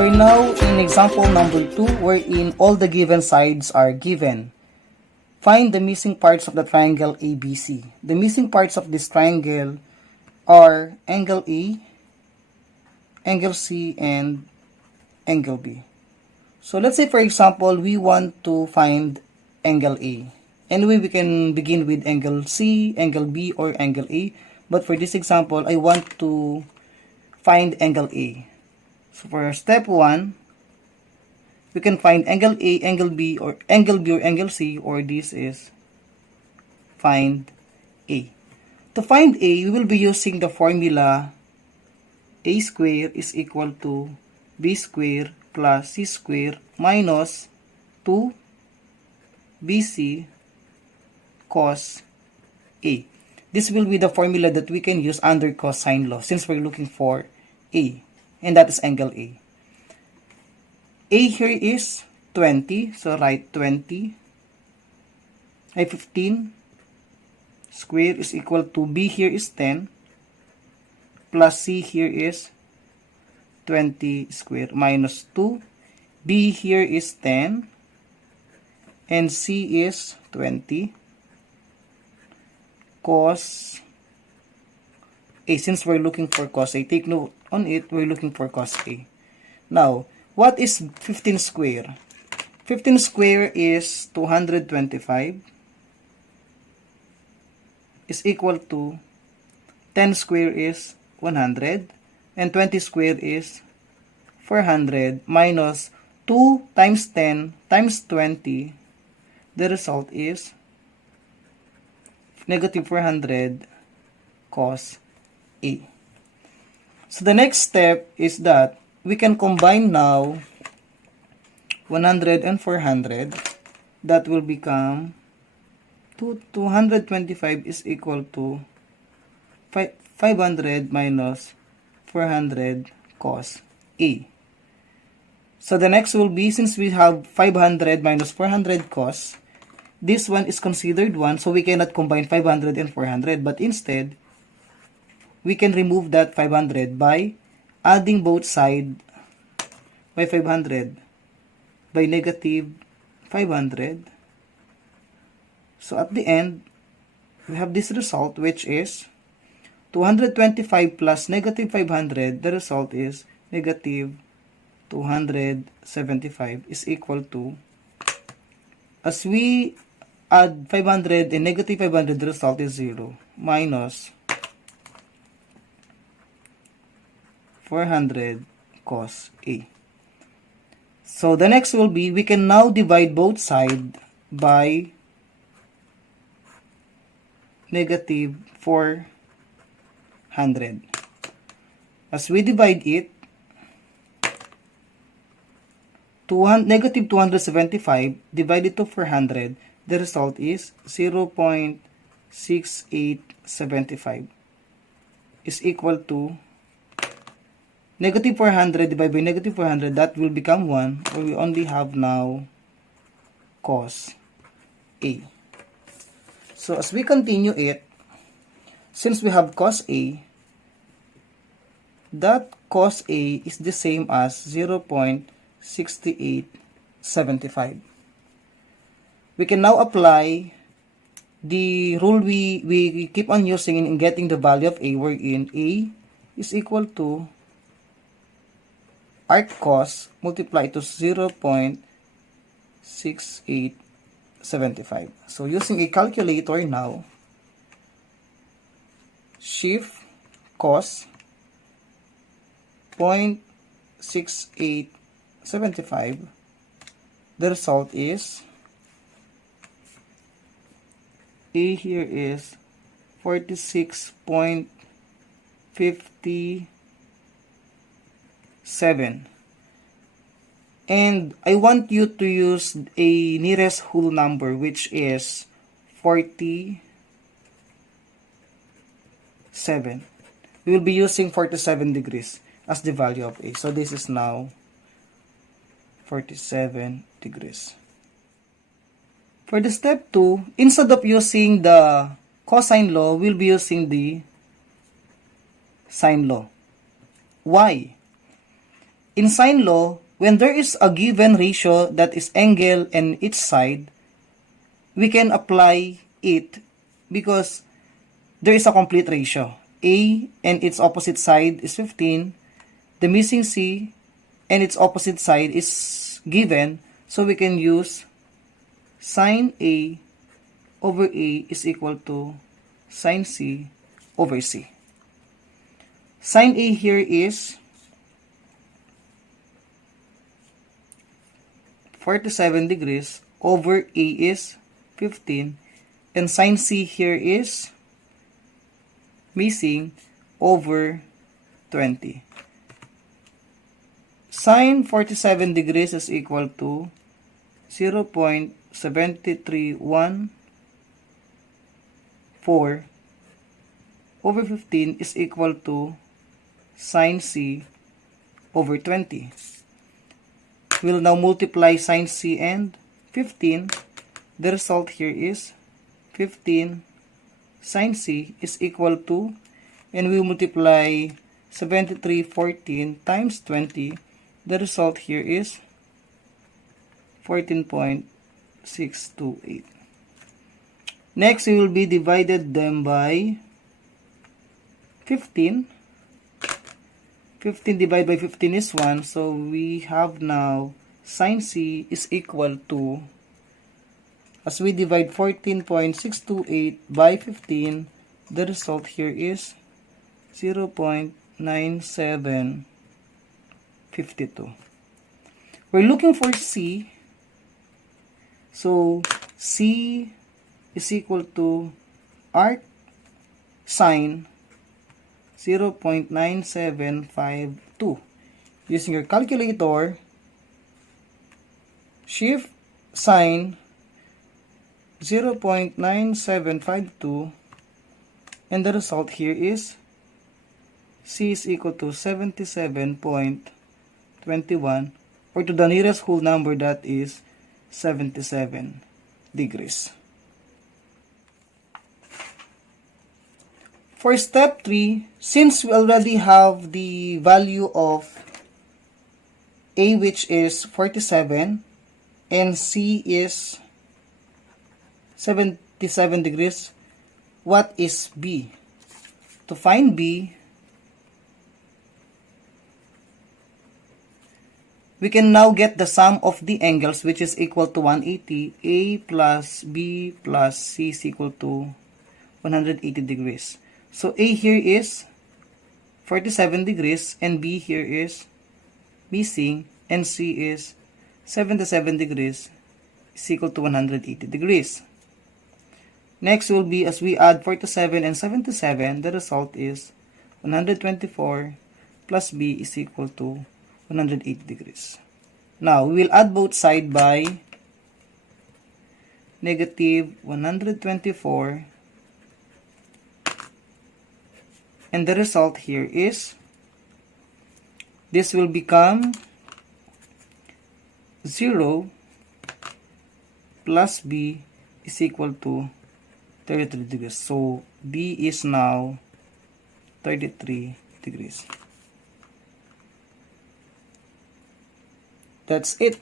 We're now in example number 2 wherein all the given sides are given. Find the missing parts of the triangle ABC. The missing parts of this triangle are angle A, angle C, and angle B. So let's say for example, we want to find angle A. Anyway, we can begin with angle C, angle B, or angle A. But for this example, I want to find angle A. So for step 1, we can find angle A, angle B, or angle C, or this is find A. To find A, we will be using the formula A square is equal to B square plus C square minus 2BC cos A. This will be the formula that we can use under cosine law since we're looking for A, and that is angle A. A here is 20, so write 15 square is equal to B here is 10 plus C here is 20 square minus 2. B here is 10 and C is 20 cos A. Since we're looking for cos A, take note on it, we're looking for cos A. Now, what is 15 square? 15 square is 225 is equal to 10 square is 100 and 20 square is 400 minus 2 times 10 times 20. The result is negative 400 cos A. So the next step is that we can combine now 100 and 400. That will become 225 is equal to 500 minus 400 cos A. So the next will be, since we have 500 minus 400 cos, this one is considered 1, so we cannot combine 500 and 400, but instead, we can remove that 500 by adding both sides by 500 by negative 500. So at the end, we have this result, which is 225 plus negative 500. The result is negative 275 is equal to, as we add 500 and negative 500, the result is 0 minus 400 cos A. So the next will be, we can now divide both sides by negative 400. As we divide it, negative 275 divided to 400, the result is 0.6875 is equal to negative 400 divided by negative 400, that will become 1, or we only have now cos A. So as we continue it, since we have cos A, that cos A is the same as 0.6875. We can now apply the rule we keep on using in getting the value of A, wherein A is equal to arc cos multiplied to 0.6875. So using a calculator now, shift cos 0.6875, the result is A here is 46.57, and I want you to use a nearest whole number, which is 47. We will be using 47 degrees as the value of A. So this is now 47 degrees. For the step 2, instead of using the cosine law, we'll be using the sine law. Why? In sine law, when there is a given ratio that is angle and each side, we can apply it because there is a complete ratio. A and its opposite side is 15. The missing C and its opposite side is given. So we can use sine A over A is equal to sine C over C. Sine A here is 47 degrees over A is 15, and sine C here is missing over 20. Sine 47 degrees is equal to 0.73114 over 15 is equal to sine C over 20. We'll now multiply sine C and 15. The result here is 15 sine C is equal to, and we multiply 7314 times 20. The result here is 14.628. Next, we will be divided them by 15. 15 divided by 15 is 1. So we have now sine C is equal to, as we divide 14.628 by 15, the result here is 0.9752. We're looking for C. So C is equal to arc sine 0.9752. Using your calculator, shift sine 0.9752, and the result here is C is equal to 77.21, or to the nearest whole number, that is 77 degrees. For step 3, since we already have the value of A, which is 47, and C is 77 degrees, what is B? To find B, we can now get the sum of the angles, which is equal to 180. A plus B plus C is equal to 180 degrees. So A here is 47 degrees, and B here is missing, and C is 77 degrees is equal to 180 degrees. Next will be, as we add 47 and 77, the result is 124 plus B is equal to 180 degrees. Now, we will add both sides by negative 124, and the result here is, this will become 0 plus B is equal to 33 degrees. So B is now 33 degrees. That's it.